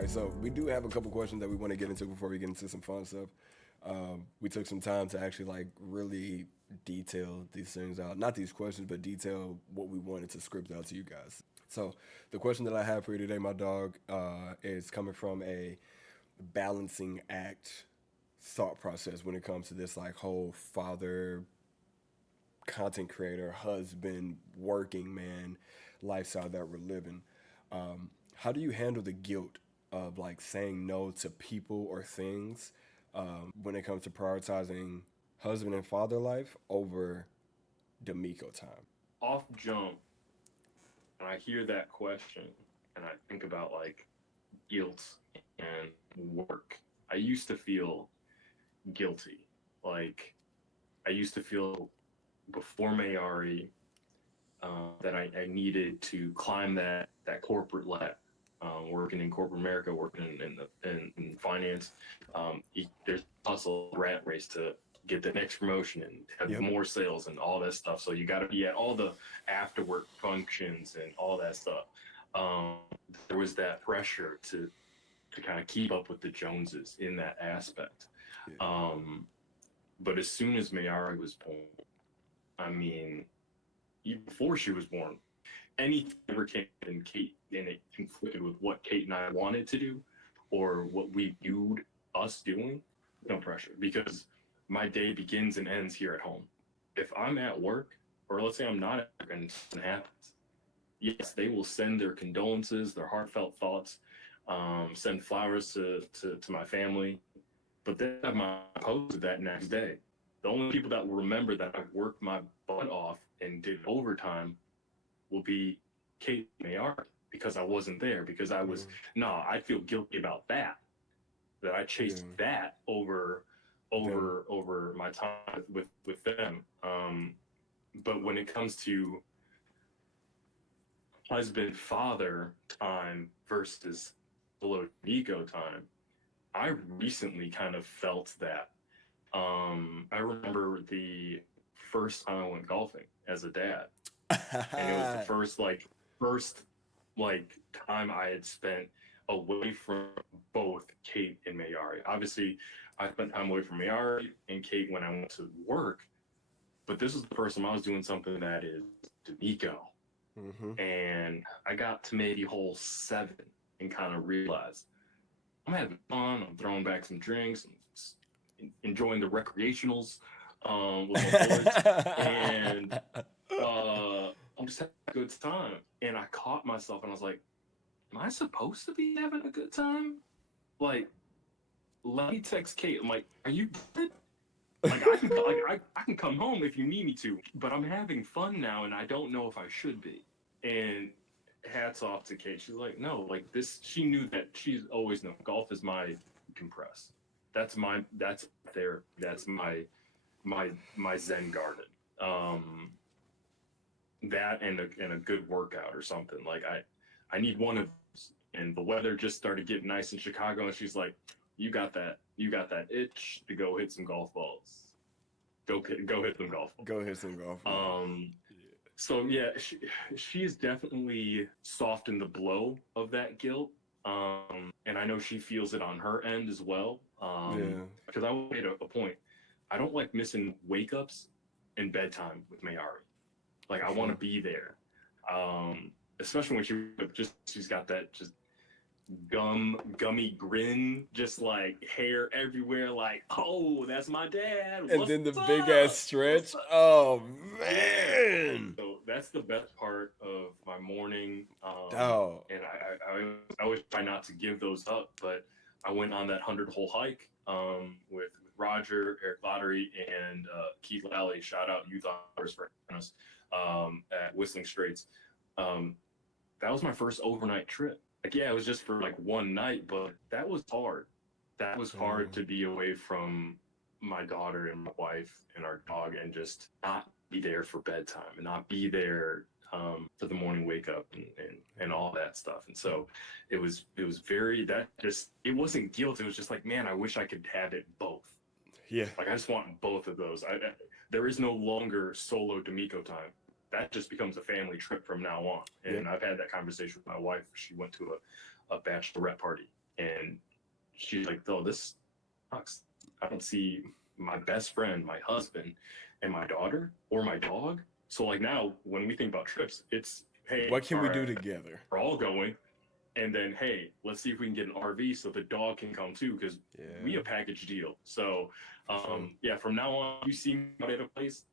right, so we do have a couple questions that we want to get into before we get into some fun stuff. We took some time to actually like really detail these things out. Not these questions, but detail what we wanted to script out to you guys. So the question that I have for you today, my dog, is coming from a balancing act thought process when it comes to this like whole father, content creator, husband, working man lifestyle that we're living. How do you handle the guilt of like saying no to people or things when it comes to prioritizing husband and father life over D'Amico time? Off jump, and I hear that question, and I think about like guilt and work. I used to feel guilty. Like I used to feel before Mayari that I needed to climb that corporate ladder. Working in corporate America, working in finance, there's hustle rat race to get the next promotion and have Yep. more sales and all that stuff. So you got to be at all the after work functions and all that stuff. Um, there was that pressure to kind of keep up with the Joneses in that aspect. Yeah. Um, but as soon as Mayari was born, I mean, even before she was born, anything ever came in Kate and it conflicted with what Kate and I wanted to do or what we viewed us doing, no pressure because my day begins and ends here at home. If I'm at work, or let's say I'm not at work and something happens, yes, they will send their condolences, their heartfelt thoughts, send flowers to my family, but then I have my post that next day. The only people that will remember that I worked my butt off and did overtime will be Kate Mayard because I wasn't there because I was Mm, no, I feel guilty about that I yeah. chased that Them. over my time with them. But when it comes to husband father time versus below Nico time, I recently kind of felt that. I remember the first time I went golfing as a dad, and it was the first like time I had spent away from both Kate and Mayari. Obviously, I spent time away from Mayari and Kate when I went to work, but this was the first time I was doing something that is D'Amico. Mm-hmm. And I got to maybe hole 7 and kind of realized I'm having fun. I'm throwing back some drinks. I'm enjoying the recreationals with my boys. And I'm just having a good time. And I caught myself and I was like, am I supposed to be having a good time? Like, let me text Kate. I'm like, are you good? Like I can come home if you need me to, but I'm having fun now and I don't know if I should be. And hats off to Kate. She's like, no, like this. She knew that. She's always known golf is my compress. That's therapy. That's my Zen garden. Um, that and a good workout or something. Like I need one of those. And the weather just started getting nice in Chicago, and she's like, you got that itch to go hit some golf balls. Go hit some golf balls. Go hit some golf balls. Um, so yeah, she is definitely softened the blow of that guilt. And I know she feels it on her end as well. Yeah. Because I made a point. I don't like missing wake ups and bedtime with Mayari. Like For I want to sure. be there. Especially when she's got that just gummy grin, just like hair everywhere, like, oh, that's my dad. And What's then the big ass up? What's stretch. up? Oh Yeah. Oh, man. so that's the best part of my morning. Dog. And I always try not to give those up, but I went on that 100-hole hike with Roger, Eric Lottery, and Keith Lally. Shout out Youth Hours for having us at Whistling Straits. Um, that was my first overnight trip. Like, yeah, it was just for like one night, but that was hard. That was hard to be away from my daughter and my wife and our dog and just not be there for bedtime and not be there for the morning wake up and all that stuff. And so it was very that just it wasn't guilt. It was just like, man, I wish I could have it both. Yeah. Like I just want both of those. There is no longer solo D'Amico time. That just becomes a family trip from now on. Yep. And I've had that conversation with my wife. She went to a bachelorette party, And she's like, "Oh, this sucks. I don't see my best friend, my husband, and my daughter or my dog." So like now, when we think about trips, it's hey, What can all we do right, together? we're all going, and then hey, let's see if we can get an RV so the dog can come too, because we Yeah, a package deal. So for sure. yeah, from now on, you see me out at a place,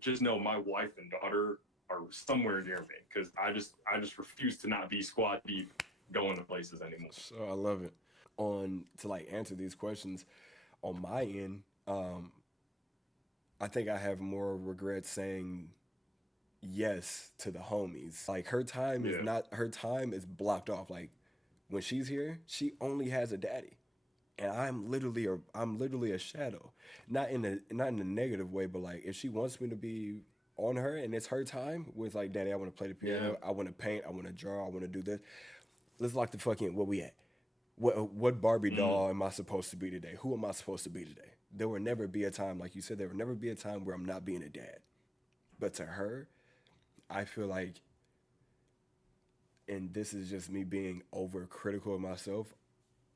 just know my wife and daughter are somewhere near me, because I just refuse to not be squad deep going to places anymore. So I love it. On to like answer these questions on my end, I think I have more regret saying yes to the homies. Like Yeah. her time is blocked off. Like when she's here, she only has a daddy. And I'm literally a shadow. Not in a negative way, but like if she wants me to be on her and it's her time with like daddy, I want to play the Yeah. piano, I want to paint, I want to draw, I want to do this. Let's lock the fuck in. Where we at? What Barbie Mm. doll am I supposed to be today? Who am I supposed to be today? There will never be a time, like you said, there will never be a time where I'm not being a dad. But to her, I feel like, and this is just me being overcritical of myself,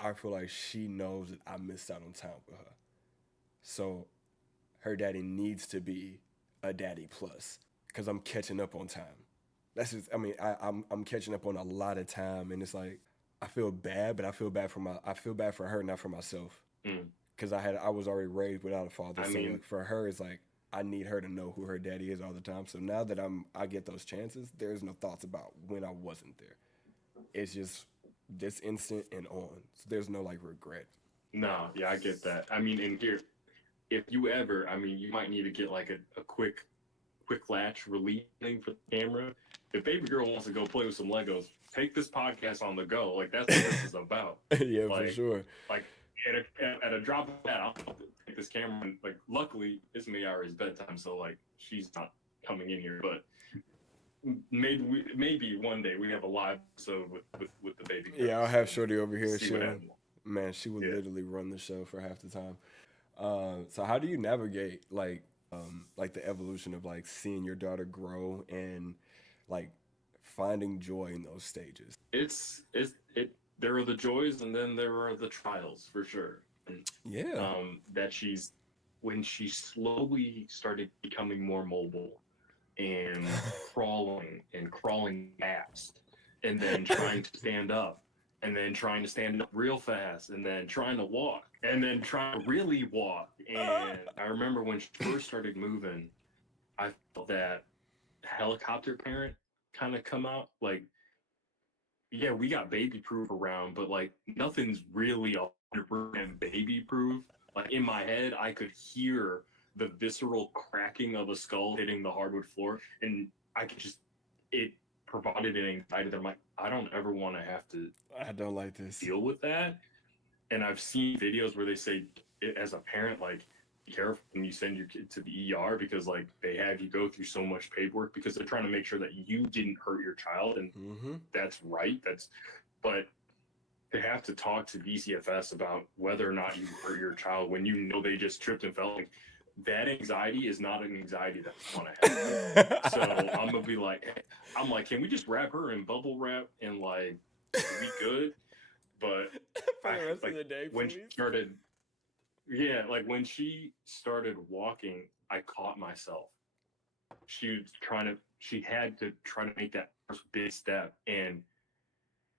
I feel like she knows that I missed out on time with her. So her daddy needs to be a daddy plus because I'm catching up on time. That's just, I mean, I'm catching up on a lot of time, and it's like I feel bad, but I feel bad for her, not for myself, Mm. because I was already raised without a father. I So mean, like for her, it's like I need her to know who her daddy is all the time. So now that I get those chances, there's no thoughts about when I wasn't there. It's just this instant and on. So there's no like regret. no, yeah, I get that. I mean, in here, if you ever, I mean, you might need to get like a quick latch release thing for the camera. If baby girl wants to go play with some Legos, take this podcast on the go. Like that's what this is about. Yeah, for Like sure. like at a drop of that, I'll take this camera and like luckily it's Mayari's bedtime, so like she's not coming in here, but maybe one day we have a live episode with the baby Yeah, I'll girls have and Shorty over here. see what happens. She would Yeah. literally run the show for half the time. So how do you navigate like the evolution of like seeing your daughter grow and like finding joy in those stages? It there are the joys and then there are the trials for sure. And Yeah. that she's when she slowly started becoming more mobile and crawling fast and then trying to stand up and then trying to stand up real fast and then trying to walk and then trying to really walk. And I remember when she first started moving, I felt that helicopter parent kind of come out. Like, yeah, we got baby proof around, but like nothing's really 100% baby proof. Like in my head, I could hear the visceral cracking of a skull hitting the hardwood floor, and I could just it provided an anxiety that I'm like, I don't ever want to have to I don't like this. deal with that. And I've seen videos where they say, as a parent, like, be careful when you send your kid to the ER because, like, they have you go through so much paperwork because they're trying to make sure that you didn't hurt your child. And Mm-hmm. that's right. But to have to talk to DCFS about whether or not you hurt your child when you know they just tripped and fell, like, that anxiety is not an anxiety that I want to have. So I'm gonna be like, I'm like, can we just wrap her in bubble wrap and like, we good? But For I the rest of like the day, when she please. started, yeah, like when she started walking, I caught myself. She had to try to make that first big step, and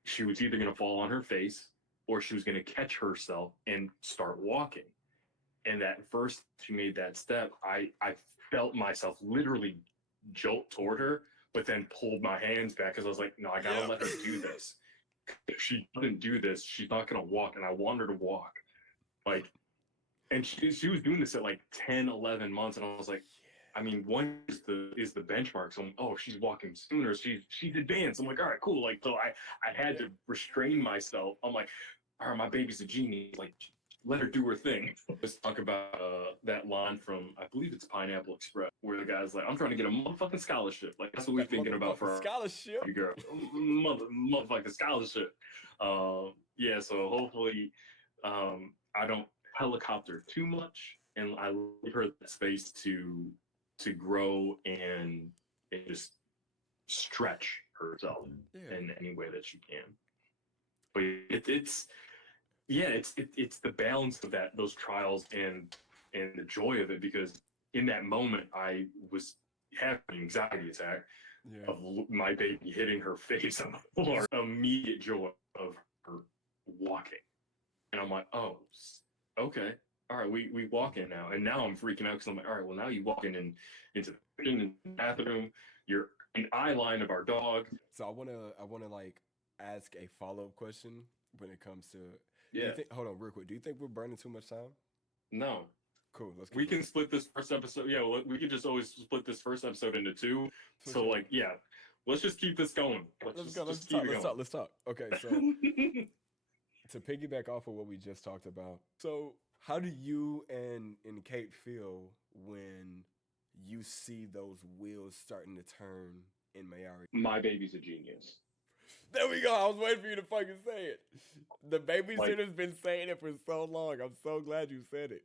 she was either going to fall on her face or she was going to catch herself and start walking. And that first she made that step, I felt myself literally jolt toward her, but then pulled my hands back because I was like, no, I gotta Yep. let her do this. If she doesn't do this, she's not gonna walk, and I want her to walk. Like, and she was doing this at like 10, 11 months, and I was like, I mean, one is the benchmark. So I'm, oh, she's walking sooner. She's advanced. I'm like, all right, cool. Like, so I had to restrain myself. I'm like, all right, my baby's a genie. Like, let her do her thing. Let's talk about that line from I believe it's Pineapple Express, where the guy's like, I'm trying to get a motherfucking scholarship. Like that's what we're That thinking about for motherfucking our scholarship. girl, motherfucking scholarship. Yeah, so hopefully, I don't helicopter too much, and I leave her that space to grow and just stretch herself Yeah. in any way that she can. But it's yeah, it's the balance of those trials and the joy of it, because in that moment I was having an anxiety attack Yeah. of my baby hitting her face on the floor. Immediate joy of her walking, and I'm like, oh, okay, all right, we walk in now, and now I'm freaking out because I'm like, all right, well now you walk into the kitchen, in the bathroom, you're an eye line of our dog. So I wanna like ask a follow up question when it comes to. Do you Yeah, think? Hold on, real quick. Do you think we're burning too much time? no, Cool. Let's we keep it can split this first episode. Yeah, we could just always split this first episode into two. for So sure. like, yeah, let's just keep this going. Let's Let's go. just Let's keep talk. it Let's going. talk. Let's talk. Okay. So to piggyback off of what we just talked about. So how do you and Kate feel when you see those wheels starting to turn in Mayari? My baby's a genius. There we go. I was waiting for you to fucking say it. The Like, babysitter's been saying it for so long. I'm so glad you said it.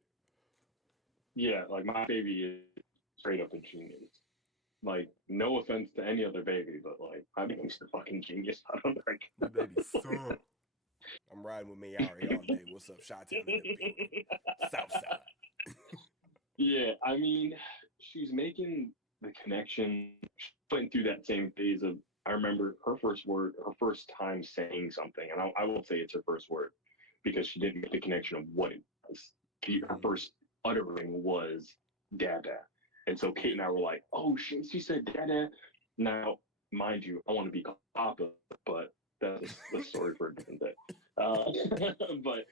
yeah, like my baby is straight up a genius. Like, no offense to any other baby, but like my baby's a fucking genius. I don't My baby suck. I'm riding with Mayari all day. What's up, Chi-Town in the building? think. South side. Yeah, I mean, she's making the connection. She went through that same phase of, I remember her first word, her first time saying something, and I won't say it's her first word because she didn't make the connection of what it was. Her Mm-hmm. first uttering was dada. And so Kate Yeah. and I were like, oh, she said dada. Now, mind you, I want to be called Papa, but that's a story for a different day. But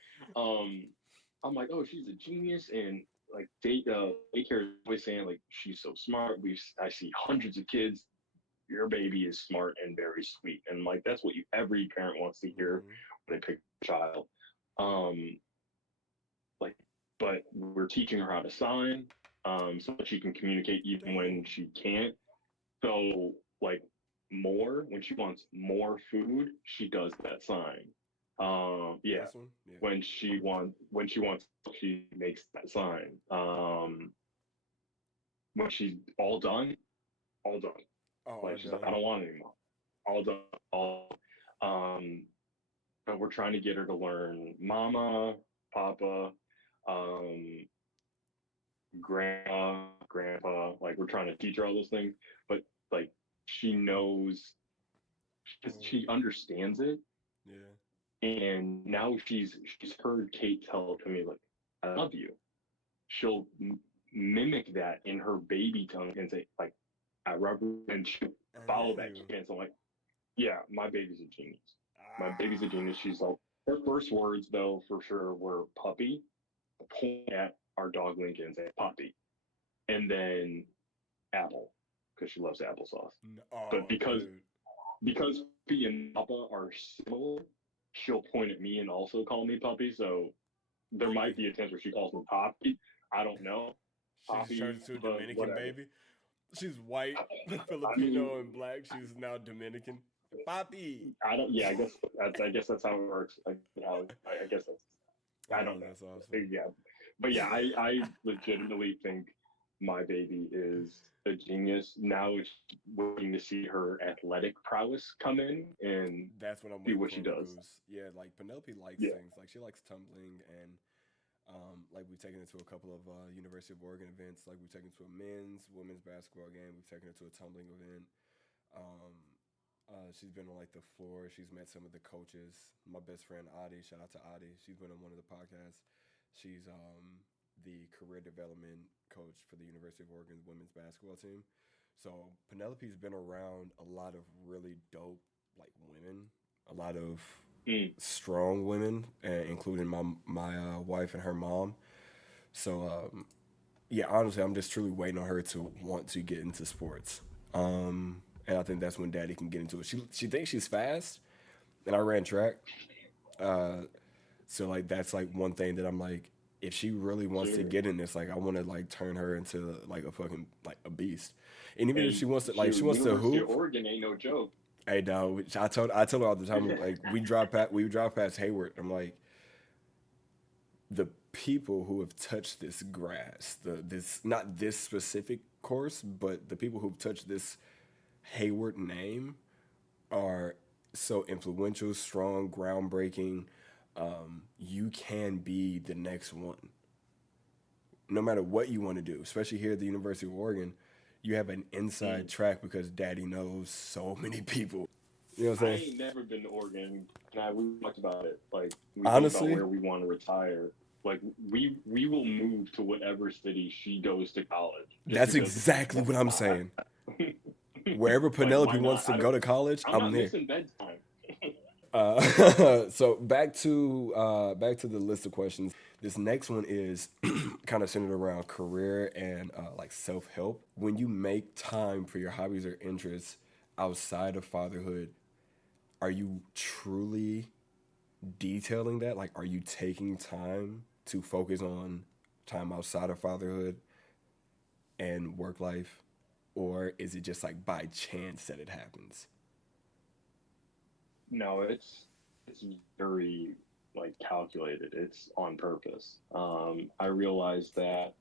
I'm like, oh, she's a genius, and like daycare is always saying like she's so smart. I see hundreds of kids. Your baby is smart and very sweet, and like that's what every parent wants to hear Mm-hmm. when they pick a child. Um, like, but we're teaching her how to sign, so that she can communicate even when Damn. she can't. So like more when she wants more food, she does that sign. Yeah, This one? Yeah. when she wants she makes that sign. When she's all done. Oh, all Like she's like, I done. don't want it anymore. All done. All. Um, but we're trying to get her to learn mama, papa, um, grandma, grandpa. Like we're trying to teach her all those things, but like she knows, she understands it, Yeah. and now she's heard Kate tell to me like, "I love you." She'll mimic that in her baby tongue and say like, "I love you," and she'll I follow love that you. cadence. I'm like, yeah, my baby's a genius. My baby's a Ah. genius. She's like, her first words though for sure were puppy, point at our dog Lincoln and say puppy, and then apple because she loves applesauce. But Oh, because dude. because puppy and papa are similar, she'll point at me and also call me puppy. So there might Puppy. be a chance where she calls me poppy. I don't know, She just turned poppy, into a but Dominican whatever. baby. She's white, I mean, Filipino, and black. She's now Dominican. Papi. I don't. Yeah, I guess that's how it works. I guess that's. I Oh, don't know. that's awesome. Yeah, but yeah, I legitimately think my baby is a genius. Now it's waiting to see her athletic prowess come in and That's what I'm see waiting what for, she does. Magoose. Yeah, like Penelope likes Yeah, things. Like she likes tumbling, and like we've taken it to a couple of University of Oregon events. Like we've taken it to a men's, women's basketball game. We've taken it to a tumbling event. Um, she's been on like the floor. She's met some of the coaches. My best friend Adi, shout out to Adi. She's been on one of the podcasts. She's the career development coach for the University of Oregon women's basketball team. So Penelope's been around a lot of really dope like women, a lot of mm, strong women, including my wife and her mom. So yeah, honestly, I'm just truly waiting on her to want to get into sports. And I think that's when Daddy can get into it. She thinks she's fast, and I ran track. So like that's like one thing that I'm like, if she really wants to sure. get in this, like I want to like turn her into like a fucking like a beast. And even if And she wants to like she shoot, wants to University of hoop, Oregon ain't no joke. hey now I told her all the time like we drive past Hayward. I'm like the people who have touched this grass, this not this specific course, but the people who've touched this Hayward name are so influential, strong, groundbreaking. you can be the next one. No matter what you want to do, especially here at the University of Oregon, you have an inside track because daddy knows so many people. You know what I'm I saying? ain't never been to Oregon. We talked about it. Like we think about Honestly, where we want to retire. Like we will move to whatever city she goes to college, just that's because exactly what I'm why saying. Wherever like Penelope why wants not? to go to college, I'm I'm not there. missing bedtime. So back to the list of questions. This next one is kind of centered around career and like self help. When you make time for your hobbies or interests outside of fatherhood, are you truly detailing that? Like, are you taking time to focus on time outside of fatherhood and work life, or is it just like by chance that it happens? No, it's very like calculated. It's on purpose. I realized that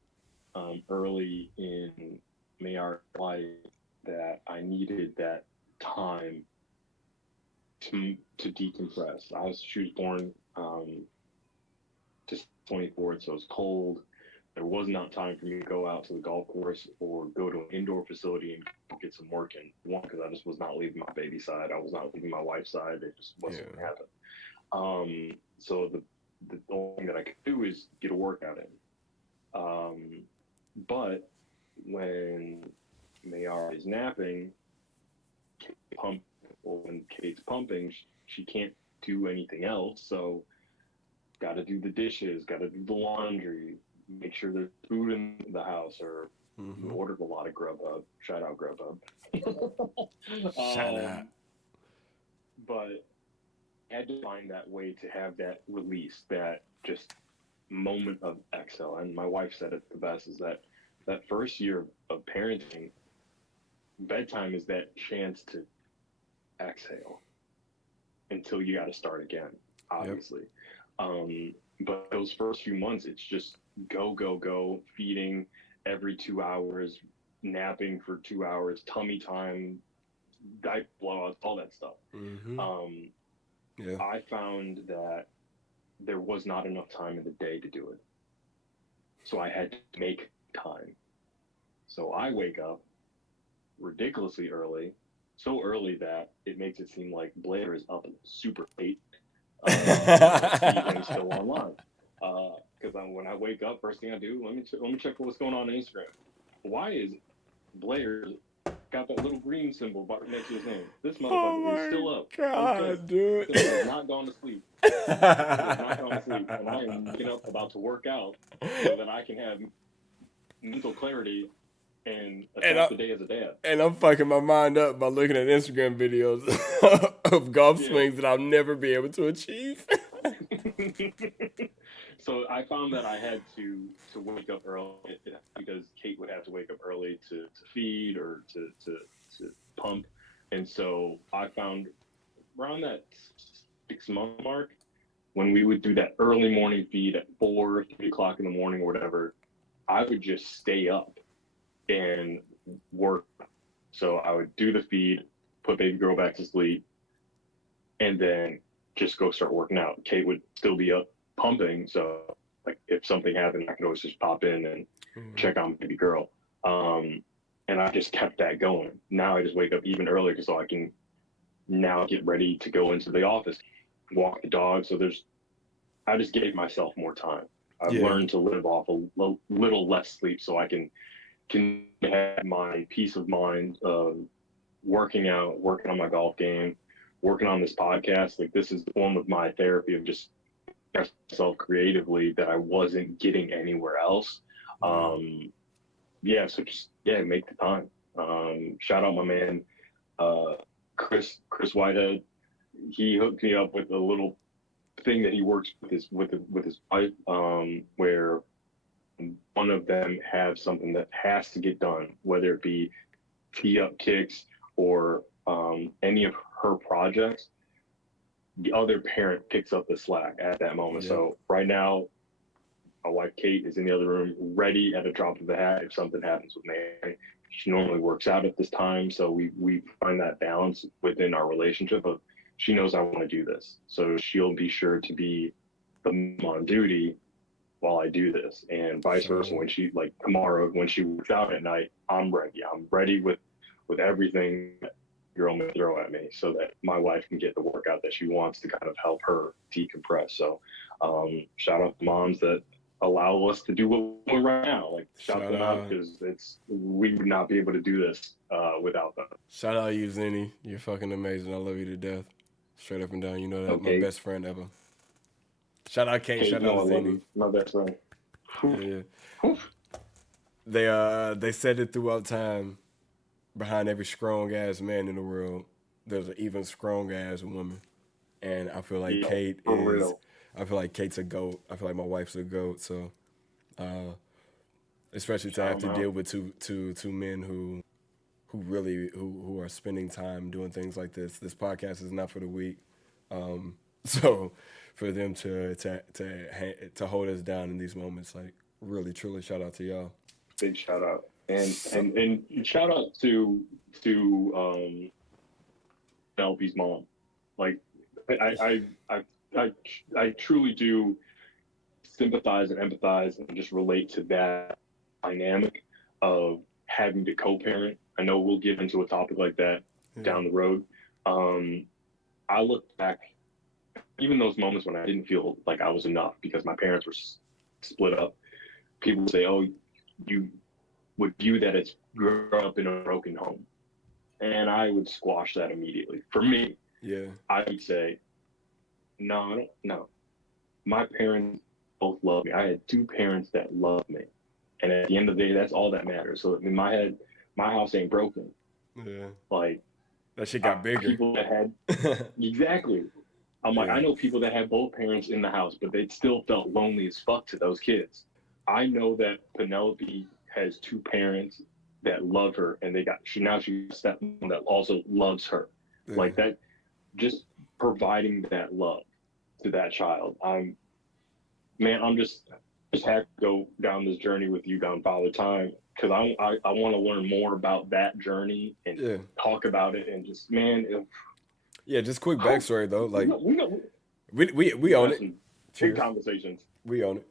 early in Mayar's life that I needed that time to decompress. She was born just 24th, so it was cold. There was not time for me to go out to the golf course or go to an indoor facility and get some work in. One, because I just was not leaving my baby side. I was not leaving my wife's side. It just Yeah. wasn't going to happen. So the only thing that I could do is get a workout in. But when Mayar is napping, pump, or when Kate's pumping, she can't do anything else. So got to do the dishes, got to do the laundry, make sure there's food in the house, or we Mm-hmm. ordered a lot of Grubhub. Shout out Grubhub. Shout out. But I had to find that way to have that release, that just moment of exhale. And my wife said it the best, is that that first year of parenting, bedtime is that chance to exhale until you got to start again, Yep. obviously. But those first few months, it's just go, go, go, feeding every 2 hours, napping for 2 hours, tummy time, diaper blowouts, all that stuff. Mm-hmm. Um, Yeah. I found that there was not enough time in the day to do it. So I had to make time. So I wake up ridiculously early, so early that it makes it seem like Blair is up super late when he's still online. Because when I wake up, first thing I do, let me check what's going on Instagram. Why is Blair got that little green symbol next to his name? This Oh motherfucker is still my up. Okay, god, dude. this man has not gone to sleep. He has not gone to sleep, and I am waking up about to work out so that I can have mental clarity and and attack I the day as a dad. and I'm fucking my mind up by looking at Instagram videos of golf swings that I'll never be able to achieve. So I found that I had to wake up early because Kate would have to wake up early to feed or to pump, and so I found around that 6 month mark when we would do that early morning feed at 4, 3 o'clock in the morning or whatever, I would just stay up and work. So I would do the feed, put baby girl back to sleep, and then just go start working out. Kate would still be up pumping, so like if something happened, I could always just pop in and check on baby girl. And I just kept that going. Now I just wake up even earlier so I can now get ready to go into the office, walk the dog. So I just gave myself more time. I've Yeah. learned to live off a little less sleep so I can have my peace of mind of working out, working on my golf game, working on this podcast. Like this is the form of my therapy of just myself creatively that I wasn't getting anywhere else. So just make the time. Shout out my man, Chris Whitehead. He hooked me up with a little thing that he works with his wife, where one of them have something that has to get done, whether it be tee up kicks or any of her projects. The other parent picks up the slack at that moment. Yep. So right now, my wife Kate is in the other room, ready at a drop of a hat if something happens with Mary. She normally works out at this time, so we find that balance within our relationship of she knows I want to do this, so she'll be sure to be the mom on duty while I do this, and vice versa. When she, like tomorrow, when she works out at night, I'm ready. I'm ready with everything that girl may throw at me, so that my wife can get the workout that she wants to kind of help her decompress. So, shout out to moms that allow us to do what we're doing right now. Like shout them out, because we would not be able to do this without them. Shout out you, Zenny. You're fucking amazing. I love you to death. Straight up and down. You know that. Okay. My best friend ever. Shout out Kate. Shout out Zenny. My best friend. Yeah. They said it throughout time. Behind every strong ass man in the world, there's an even strong ass woman, and I feel like Kate is. Real. I feel like Kate's a goat. I feel like my wife's a goat. So, especially to have to deal with two men who really are spending time doing things like this. This podcast is not for the weak. So, for them to hold us down in these moments, like really truly, shout out to y'all. Big shout out. And shout out to Penelope's mom. Like I truly do sympathize and empathize and just relate to that dynamic of having to co-parent. I know we'll get into a topic like that down the road. I look back, even those moments when I didn't feel like I was enough because my parents were split up. People would say, "Oh, you would view that as growing up in a broken home," and I would squash that immediately. For me, I would say, no. My parents both love me. I had two parents that loved me, and at the end of the day, that's all that matters. So in my head, my house ain't broken. Yeah, like that shit got bigger. People that had exactly. I'm like, I know people that had both parents in the house, but they still felt lonely as fuck to those kids. I know that Penelope has two parents that love her, and she's a stepmom that also loves her. Like that, just providing that love to that child. I'm just happy to go down this journey with you down Father Time, because I want to learn more about that journey and talk about it, and just just quick backstory though. Like we own it. Big conversations. We own it.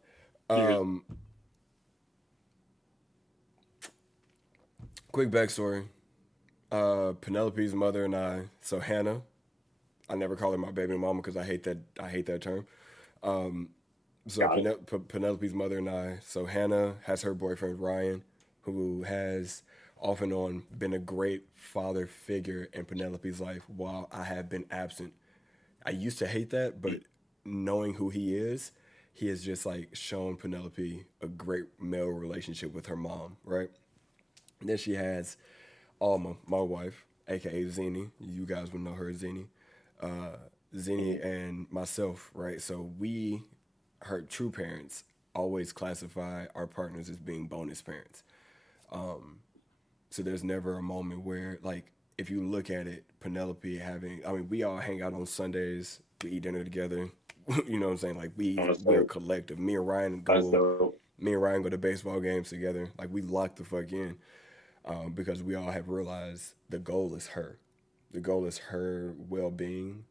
Quick backstory. Penelope's mother and I. So Hannah, I never call her my baby mama because I hate that term. Penelope's mother and I. So Hannah has her boyfriend Ryan, who has off and on been a great father figure in Penelope's life while I have been absent. I used to hate that, but knowing who he has just like shown Penelope a great male relationship with her mom, right? And then she has Alma, my wife, aka Zini. You guys would know her as Zini. Zini and myself, right? So her true parents, always classify our partners as being bonus parents. So there's never a moment where, like, if you look at it, Penelope we all hang out on Sundays, we eat dinner together. You know what I'm saying? Like we're a collective. Me and Ryan go to baseball games together. Like we lock the fuck in. Because we all have realized the goal is her. The goal is her well-being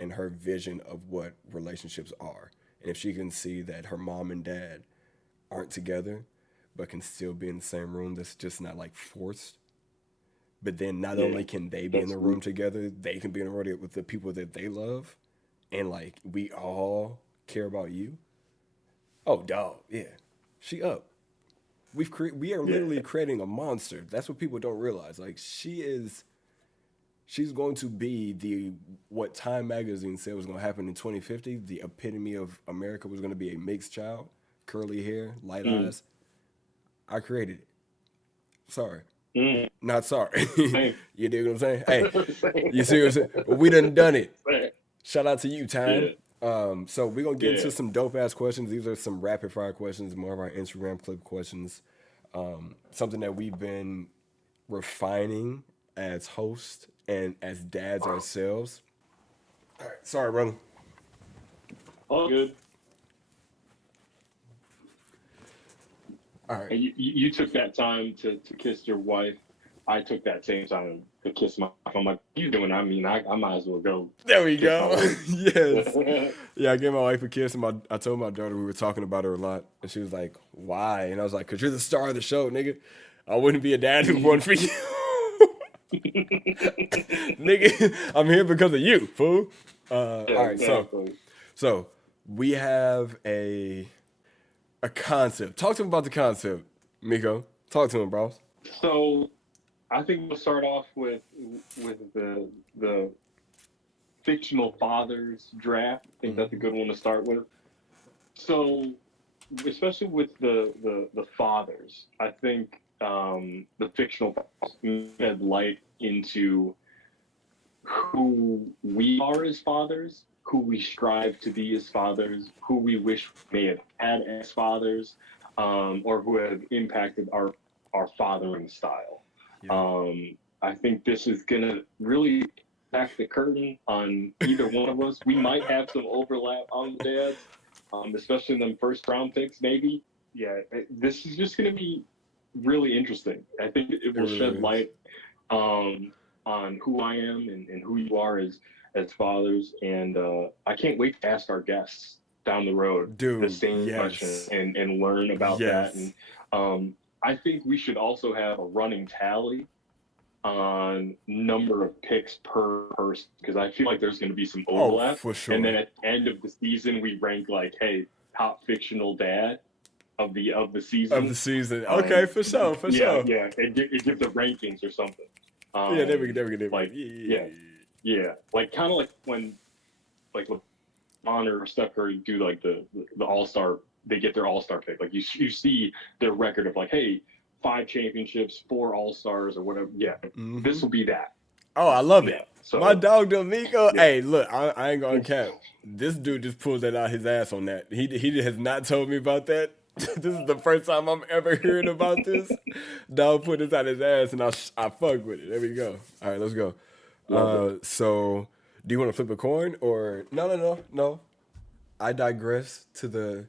and her vision of what relationships are. And if she can see that her mom and dad aren't together, but can still be in the same room, that's just not like forced. But then not only can they be in the room together, they can be in the room with the people that they love. And like, we all care about you. Oh, dog, yeah. She up. We are literally creating a monster. That's what people don't realize. Like she's going to be what Time Magazine said was going to happen in 2050. The epitome of America was going to be a mixed child, curly hair, light eyes. I created it. Sorry. Not sorry. You dig what I'm saying? Hey, you see what I'm saying? We done it. Shout out to you, Time. So we're going to get into some dope-ass questions. These are some rapid-fire questions, more of our Instagram clip questions. Something that we've been refining as hosts and as dads ourselves. All right. Sorry, brother. All good. All right. And you took that time to kiss your wife I took that same time to kiss my wife. I'm like, you doing? I mean, I might as well go There we kiss my go. wife. Yes. Yeah, I gave my wife a kiss, and I told my daughter we were talking about her a lot, and she was like, "Why?" And I was like, "Cause you're the star of the show, nigga. I wouldn't be a dad if it wasn't for you, nigga. I'm here because of you, fool." Yeah, All right, exactly. so we have a concept. Talk to him about the concept, Miko. Talk to him, bro. So I think we'll start off with the fictional fathers draft. I think that's a good one to start with. So, especially with the fathers, I think the fictional fathers shed light into who we are as fathers, who we strive to be as fathers, who we wish we may have had as fathers, or who have impacted our fathering style. Yeah. I think this is gonna really back the curtain on either one of us. We might have some overlap on the dads, especially in them first round picks, maybe. Yeah, this is just gonna be really interesting. I think it will really shed is. light on who I am and who you are as fathers. And I can't wait to ask our guests down the road the Dude, same question yes. and learn about that. Yes. And I think we should also have a running tally on number of picks per person because I feel like there's going to be some Oh, overlap. for sure. And then at the end of the season, we rank like, hey, top fictional dad of the season. Of the season. Okay, for sure, for yeah, sure. Yeah, it gives the rankings or something. Yeah, there we go. Like, yeah, like kind of like when like LeBron or Steph Curry do like the All-Star, they get their All-Star pick. Like you see their record of like, hey, 5 championships, 4 All-Stars or whatever. Yeah, this will be that. Oh, I love it. So My dog D'Amico. Yeah. Hey, look, I ain't gonna cap. This dude just pulled that out his ass on that. He has not told me about that. This is the first time I'm ever hearing about this. Dog put this out his ass, and I fuck with it. There we go. All right, let's go. So, do you want to flip a coin or no? I digress. To the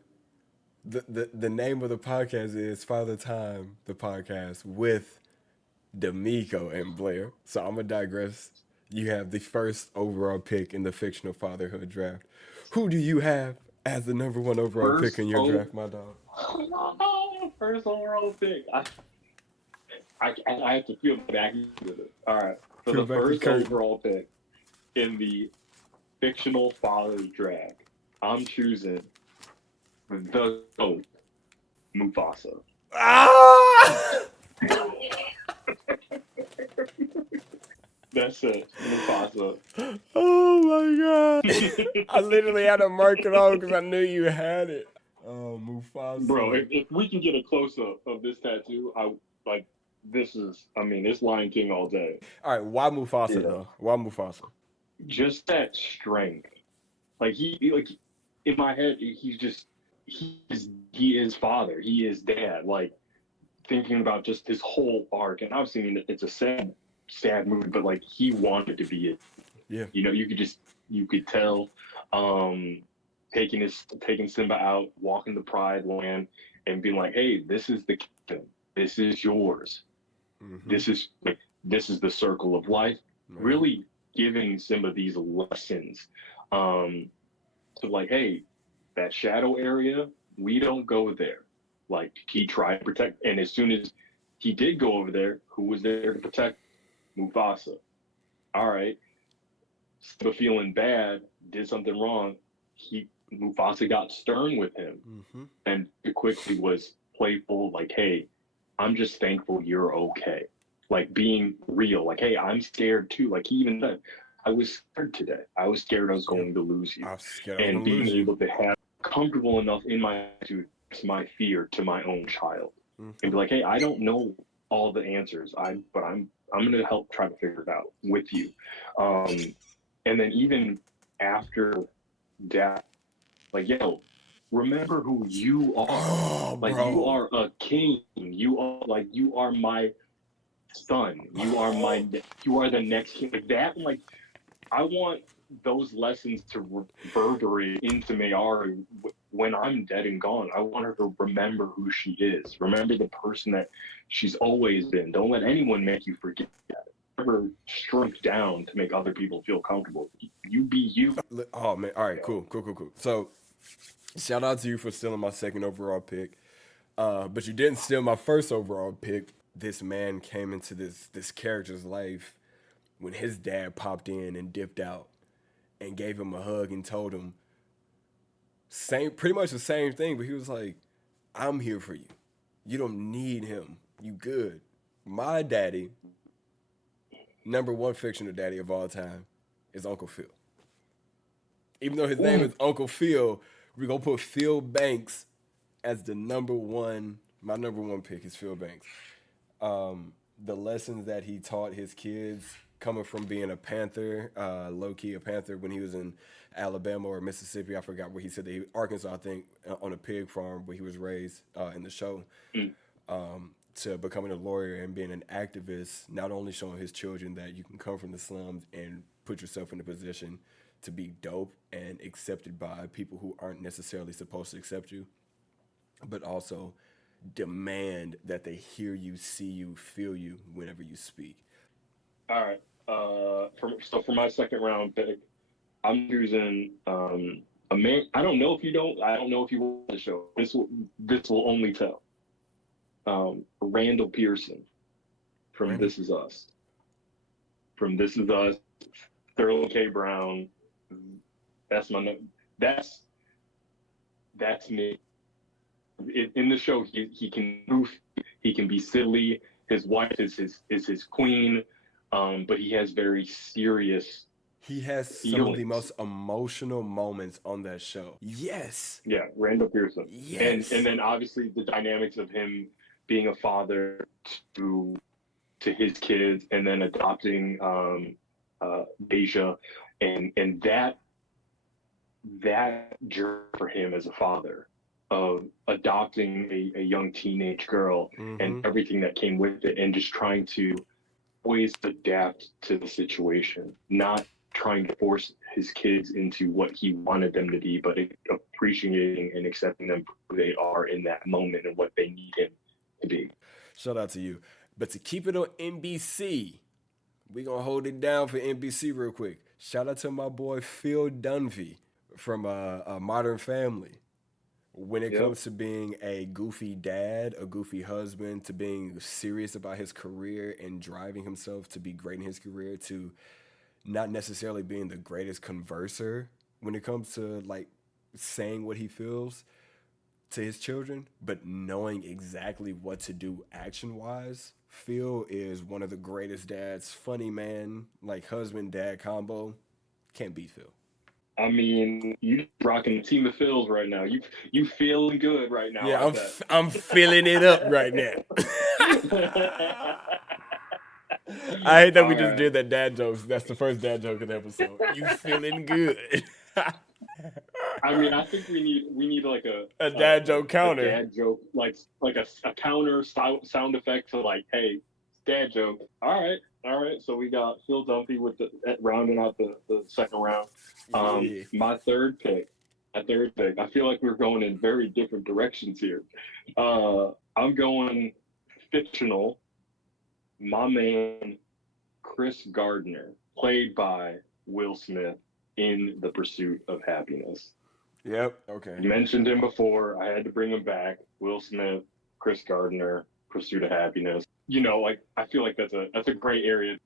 name of the podcast is Father Time, the podcast with D'Amico and Blair. So I'm gonna digress. You have the first overall pick in the fictional fatherhood draft. Who do you have as the number 1 overall pick in your draft, my dog? First overall pick. I have to feel back into it. All right. So the first overall pick in the fictional father's draft, I'm choosing the GOAT, Mufasa. Ah! That's it, Mufasa. Oh my god! I literally had to mark it off because I knew you had it. Oh, Mufasa. Bro, if we can get a close up of this tattoo, it's Lion King all day. All right, why Mufasa though? Why Mufasa? Just that strength. Like he in my head, he is father, he is dad. Like thinking about just his whole arc, and obviously, I mean, it's a sad movie, but like he wanted to be it. Yeah. You know, you could tell, taking Simba out, walking the Pride Land, and being like, hey, this is the kingdom, this is yours, this is the circle of life. Mm-hmm. Really giving Simba these lessons, to like, hey, that shadow area, we don't go there. Like he tried to protect, and as soon as he did go over there, who was there to protect? Mufasa. All right. But feeling bad, did something wrong. Mufasa got stern with him, and it quickly was playful. Like, hey, I'm just thankful you're okay. Like being real. Like, hey, I'm scared too. Like he even said, I was scared today. I was scared I was going to lose you. And being able to have comfortable enough in my to my fear to my own child, and be like, hey, I don't know all the answers. But I'm going to help try to figure it out with you. And then even after death, like, yo, remember who you are. Oh, like, bro. You are a king. You are my son. You are the next king. Like that, like, I want those lessons to reverberate into Mayari when I'm dead and gone, I want her to remember who she is. Remember the person that she's always been. Don't let anyone make you forget that. Never shrink down to make other people feel comfortable. You be you. Oh man, all right, You know? cool. So shout out to you for stealing my second overall pick. But you didn't steal my first overall pick. This man came into this character's life when his dad popped in and dipped out and gave him a hug and told him pretty much the same thing, but he was like, "I'm here for you. You don't need him. You good." My daddy, number one fictional daddy of all time, is Uncle Phil. Even though his name is Uncle Phil, we're gonna put Phil Banks as the number one. My number one pick is Phil Banks. The lessons that he taught his kids, coming from being a Panther, low key a Panther when he was in Alabama or Mississippi. I forgot where he said that Arkansas, I think, on a pig farm where he was raised in the show. Mm. To becoming a lawyer and being an activist, not only showing his children that you can come from the slums and put yourself in a position to be dope and accepted by people who aren't necessarily supposed to accept you, but also demand that they hear you, see you, feel you whenever you speak. All right. So for my second round pick, I'm choosing a man. I don't know if you don't. I don't know if you watch the show. This will only tell. Randall Pearson from Random. This Is Us. From This Is Us. Sterling K. Brown. That's my. That's that's me. In the show, he can goof, he can be silly. His wife is his queen, but he has very serious He has some of the feelings. most emotional moments on that show. Yes. Yeah, Randall Pearson, and Yes. then obviously the dynamics of him being a father to to his kids, and then adopting Deja, and that journey for him as a father of adopting a young teenage girl and Mm-hmm. everything that came with it, and just trying to always adapt to the situation, not trying to force his kids into what he wanted them to be, but appreciating and accepting them for who they are in that moment and what they need him to be. Shout out to you. But to keep it on NBC, we gonna hold it down for NBC real quick. Shout out to my boy Phil Dunphy from Modern Family. When it Yep. comes to being a goofy dad, a goofy husband, to being serious about his career and driving himself to be great in his career, to not necessarily being the greatest converser when it comes to like saying what he feels to his children, but knowing exactly what to do action wise. Phil is one of the greatest dads, funny man, like husband dad combo. Can't beat Phil. I mean, you rocking the team of Phils right now. You feeling good right now, Yeah, I bet. I'm filling it up right now. I hate that we All just right. did that dad jokes. That's the first dad joke of the episode. You feeling good? I mean, I think we need like A dad joke a counter. dad joke, like a counter sound effect to like, hey, dad joke. All right. So we got Phil Dunphy with the rounding out the second round. Yeah. My third pick. My third pick. I feel like we're going in very different directions here. I'm going fictional. My man Chris Gardner, played by Will Smith in The Pursuit of Happiness. Yep. Okay. You mentioned him before. I had to bring him back. Will Smith, Chris Gardner, Pursuit of Happiness. Like I feel like that's a gray area.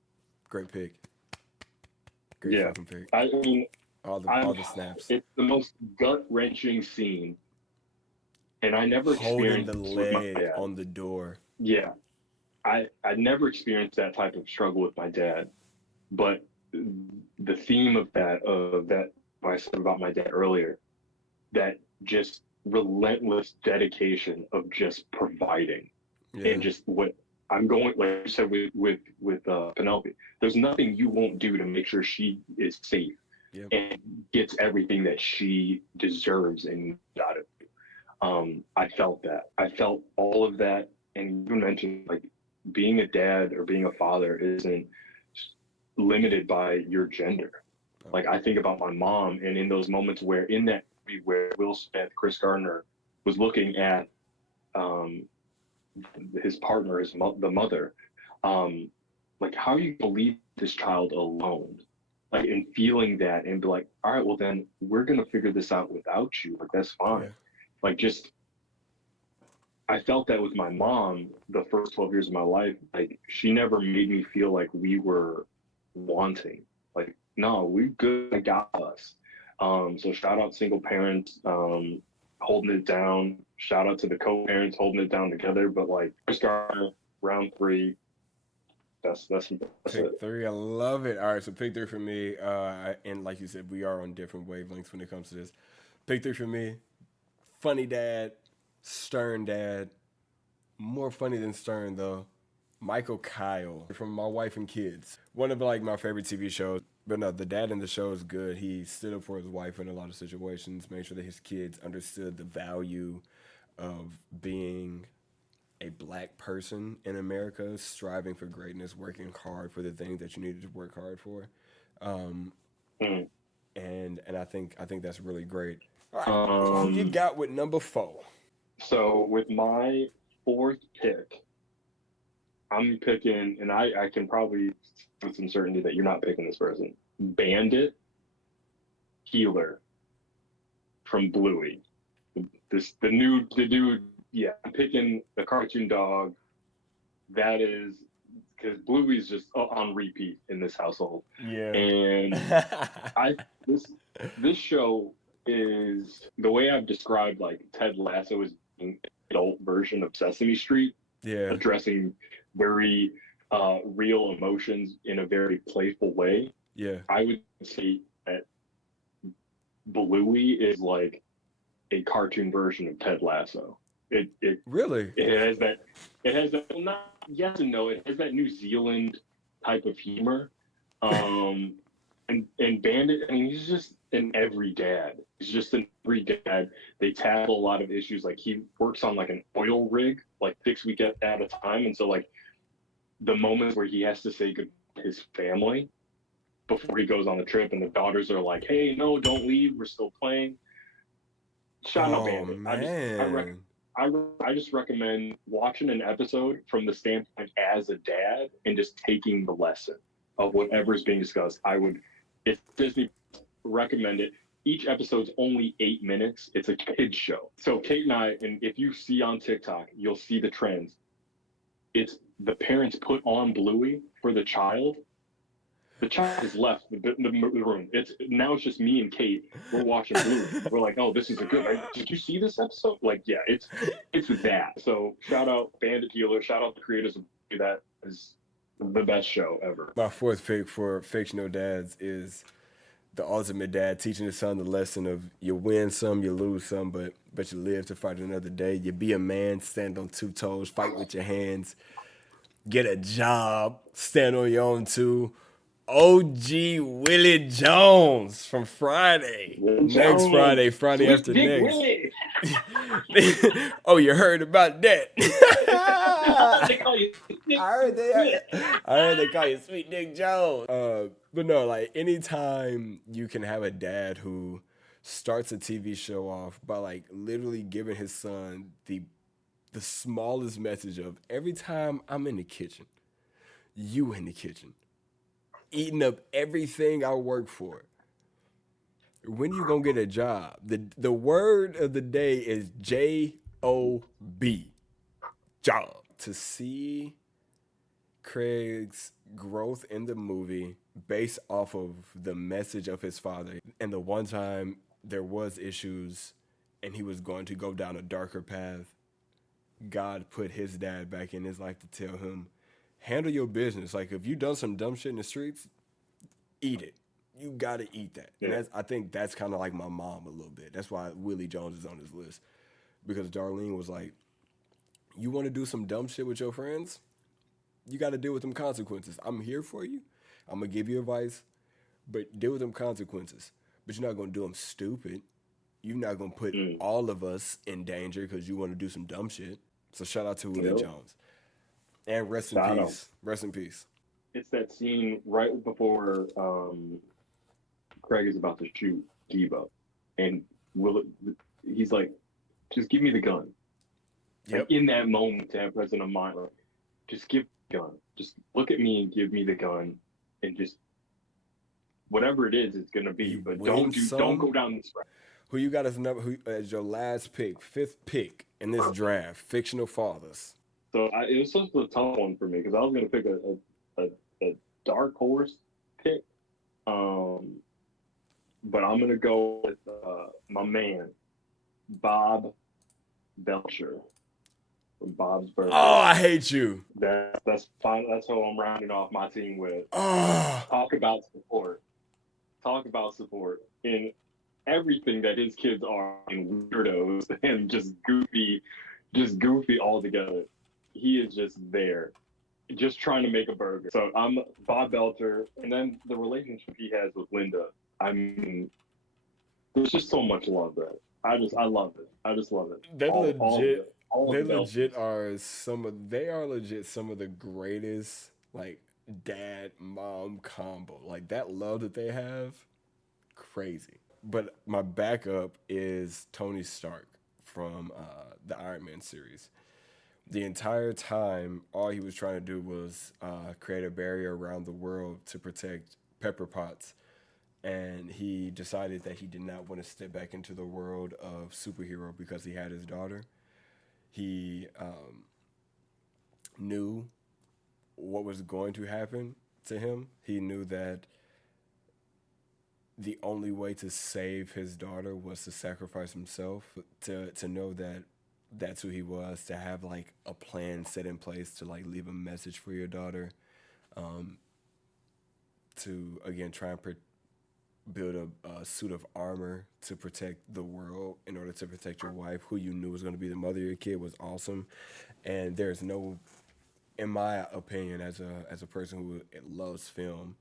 Great pick. Great Yeah. fucking pick. I mean, All I'm the snaps. it's the most gut wrenching scene, and I never Holding experienced the this with my leg dad. on the door. Yeah. I never experienced that type of struggle with my dad, but the theme of that I said about my dad earlier, that just relentless dedication of just providing, Yeah. and just what I'm going, like you said with Penelope, there's nothing you won't do to make sure she is safe Yep. and gets everything that she deserves and out of you. I felt that. I felt all of that, and you mentioned like being a dad or being a father isn't limited by your gender. Like I think about my mom, and in those moments where in that where Will Smith, Chris Gardner, was looking at um, his partner, the mother, um, like how you can leave this child alone, like and feeling that and be like, all right, well then we're gonna figure this out without you. Like that's fine. Yeah. Like just I felt that with my mom the first 12 years of my life. Like she never made me feel like we were wanting. Like, no, we good. I got us. So shout out single parents holding it down. Shout out to the co-parents holding it down together. But like Chris Gardner, round three, that's Pick it. three. I love it. All right, so pick three for me. And like you said, we are on different wavelengths when it comes to this. Pick three for me. Funny dad, stern dad. More funny than stern though. Michael Kyle from My Wife and Kids. One of like my favorite TV shows. But no, the dad in the show is good. He stood up for his wife in a lot of situations, made sure that his kids understood the value of being a black person in America, striving for greatness, working hard for the things that you needed to work hard for. Um, Mm. and I think that's really great. All right, who you Um, got with number four? so with my fourth pick, I'm picking, and I can probably with some certainty that you're not picking this person. Bandit Healer from Bluey. The dude. Yeah, I'm picking the cartoon dog. That is because Bluey's just on repeat in this household, Yeah. and I this this show is the way I've described like Ted Lasso is an adult version of Sesame Street, Yeah. addressing very real emotions in a very playful way. Yeah. I would say that Bluey is like a cartoon version of Ted Lasso. It it Really? it has that well, not yes and no. It has that New Zealand type of humor. Um and Bandit, I mean, he's just an every dad. He's just an every dad. They tackle a lot of issues. Like he works on like an oil rig, like 6 weeks at a time. And so like the moments where he has to say good to his family before he goes on the trip, and the daughters are like, "Hey, no, don't leave. We're still playing." Shout out Oh Bandit. man. I just recommend watching an episode from the standpoint as a dad and just taking the lesson of whatever is being discussed. I would, if Disney recommend it. Each episode's only 8 minutes. It's a kids show. So Kate and I, and if you see on TikTok, you'll see the trends. It's the parents put on Bluey for the child. The child has left the room. It's just me and Kate. We're watching Bluey. We're like, oh, this is a good. Right? Did you see this episode? Like, yeah, it's that. So shout out Bandit Healer. Shout out the creators of Bluey. That is the best show ever. My fourth pick for fictional dads is the ultimate dad, teaching his son the lesson of you win some, you lose some, but you live to fight another day. You be a man, stand on two toes, fight with your hands, get a job, stand on your own too. OG Willie Jones from Friday. Will Next Jones, Friday, Friday Sweet after Dick next. Willie. Oh, you heard about that? They call you Dick I heard Willie. they call you Sweet Dick Jones. But no, like anytime you can have a dad who starts a TV show off by like literally giving his son the smallest message of every time I'm in the kitchen, you in the kitchen, eating up everything I work for. When you gonna get a job? The word of the day is JOB. Job. To see Craig's growth in the movie based off of the message of his father. And the one time there was issues and he was going to go down a darker path, God put his dad back in his life to tell him, handle your business. Like if you done some dumb shit in the streets, eat it. You gotta eat that. And Yeah. I think that's kind of like my mom a little bit. That's why Willie Jones is on this list. Because Darlene was like, you want to do some dumb shit with your friends? You got to deal with them consequences. I'm here for you. I'm going to give you advice, but deal with them consequences. But you're not going to do them stupid. You're not going to put all of us in danger because you want to do some dumb shit. So shout out to Willie Yep. Jones. And rest in Shout out. peace. Rest in peace. It's that scene right before Craig is about to shoot Debo, and will it, he's like, just give me the gun. Like Yep. in that moment, to have present of mind, like, just give me the gun. Just look at me and give me the gun, and just whatever it is, it's gonna be. You But win don't some. go down this route. Who you got as number? Who as your last pick, fifth pick in this draft? Fictional fathers. So it was such a tough one for me because I was gonna pick a dark horse pick, um, but I'm gonna go with my man Bob Belcher from Bob's Burgers. Oh, I hate you. That's fine. That's how I'm rounding off my team with. Oh, Talk about support. Talk about support in everything that his kids are and weirdos and just goofy altogether. He is just there, just trying to make a burger. So I'm Bob Belcher, and then the relationship he has with Linda. I mean, there's just so much love there. I love it. I just love it. they All of legit. it. All They of the legit Belchers. are some of. They are legit some of the greatest like dad mom combo. Like that love that they have, crazy. But my backup is Tony Stark from the Iron Man series. The entire time, all he was trying to do was create a barrier around the world to protect Pepper Potts. And he decided that he did not want to step back into the world of superhero because he had his daughter. He knew what was going to happen to him. He knew that the only way to save his daughter was to sacrifice himself, to know that that's who he was, to have like a plan set in place to like leave a message for your daughter, to again try and build a suit of armor to protect the world in order to protect your wife, who you knew was going to be the mother of your kid, was awesome. And there's no, in my opinion, as a person who loves film,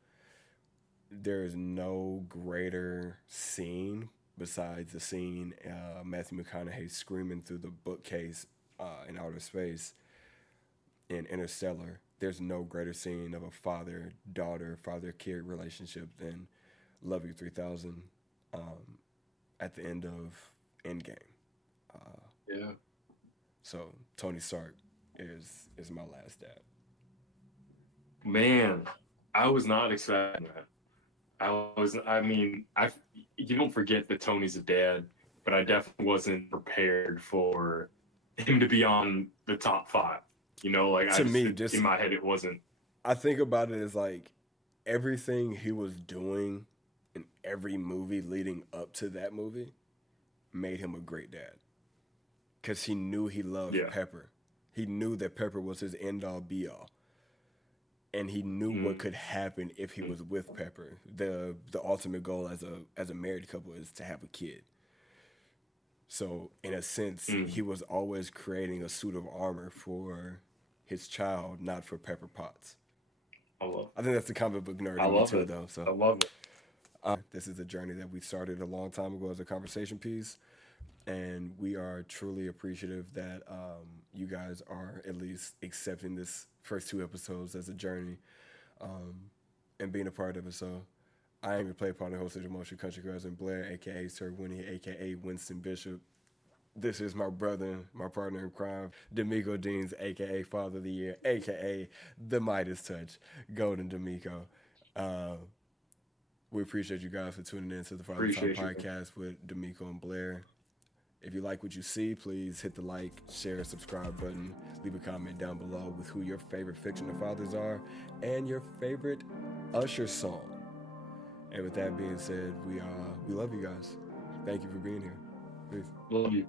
there is no greater scene besides the scene Matthew McConaughey screaming through the bookcase in outer space in Interstellar. There's no greater scene of a father daughter, father kid relationship than Love You 3000 at the end of Endgame. Yeah. So Tony Stark is my last dad. Man, I was not expecting that. I mean, you don't forget that Tony's a dad, but I definitely wasn't prepared for him to be on the top five. Like To me, in just my head, it wasn't. I think about it as like everything he was doing in every movie leading up to that movie made him a great dad. Because he knew he loved Yeah. Pepper. He knew that Pepper was his end all be all. And he knew what Mm. could happen if he was with Pepper. The ultimate goal as a married couple is to have a kid. So in a sense, Mm. he was always creating a suit of armor for his child, not for Pepper Potts. I love. I think that's the comic book nerd I in me love too, it. though. So I love it. this is a journey that we started a long time ago as a conversation piece, and we are truly appreciative that you guys are at least accepting this first two episodes as a journey, and being a part of it. So I am your play partner, host of the Motion Country Girls, and Blair, aka Sir Winnie, aka Winston Bishop. This is my brother, my partner in crime, D'Amico Deans, aka Father of the Year, aka the Midas Touch, Golden D'Amico. Uh, we appreciate you guys for tuning in to the Father Talk Appreciate you. podcast with D'Amico and Blair. If you like what you see, please hit the like, share, subscribe button. Leave a comment down below with who your favorite fictional fathers are and your favorite Usher song. And with that being said, we love you guys. Thank you for being here. Peace. Love you.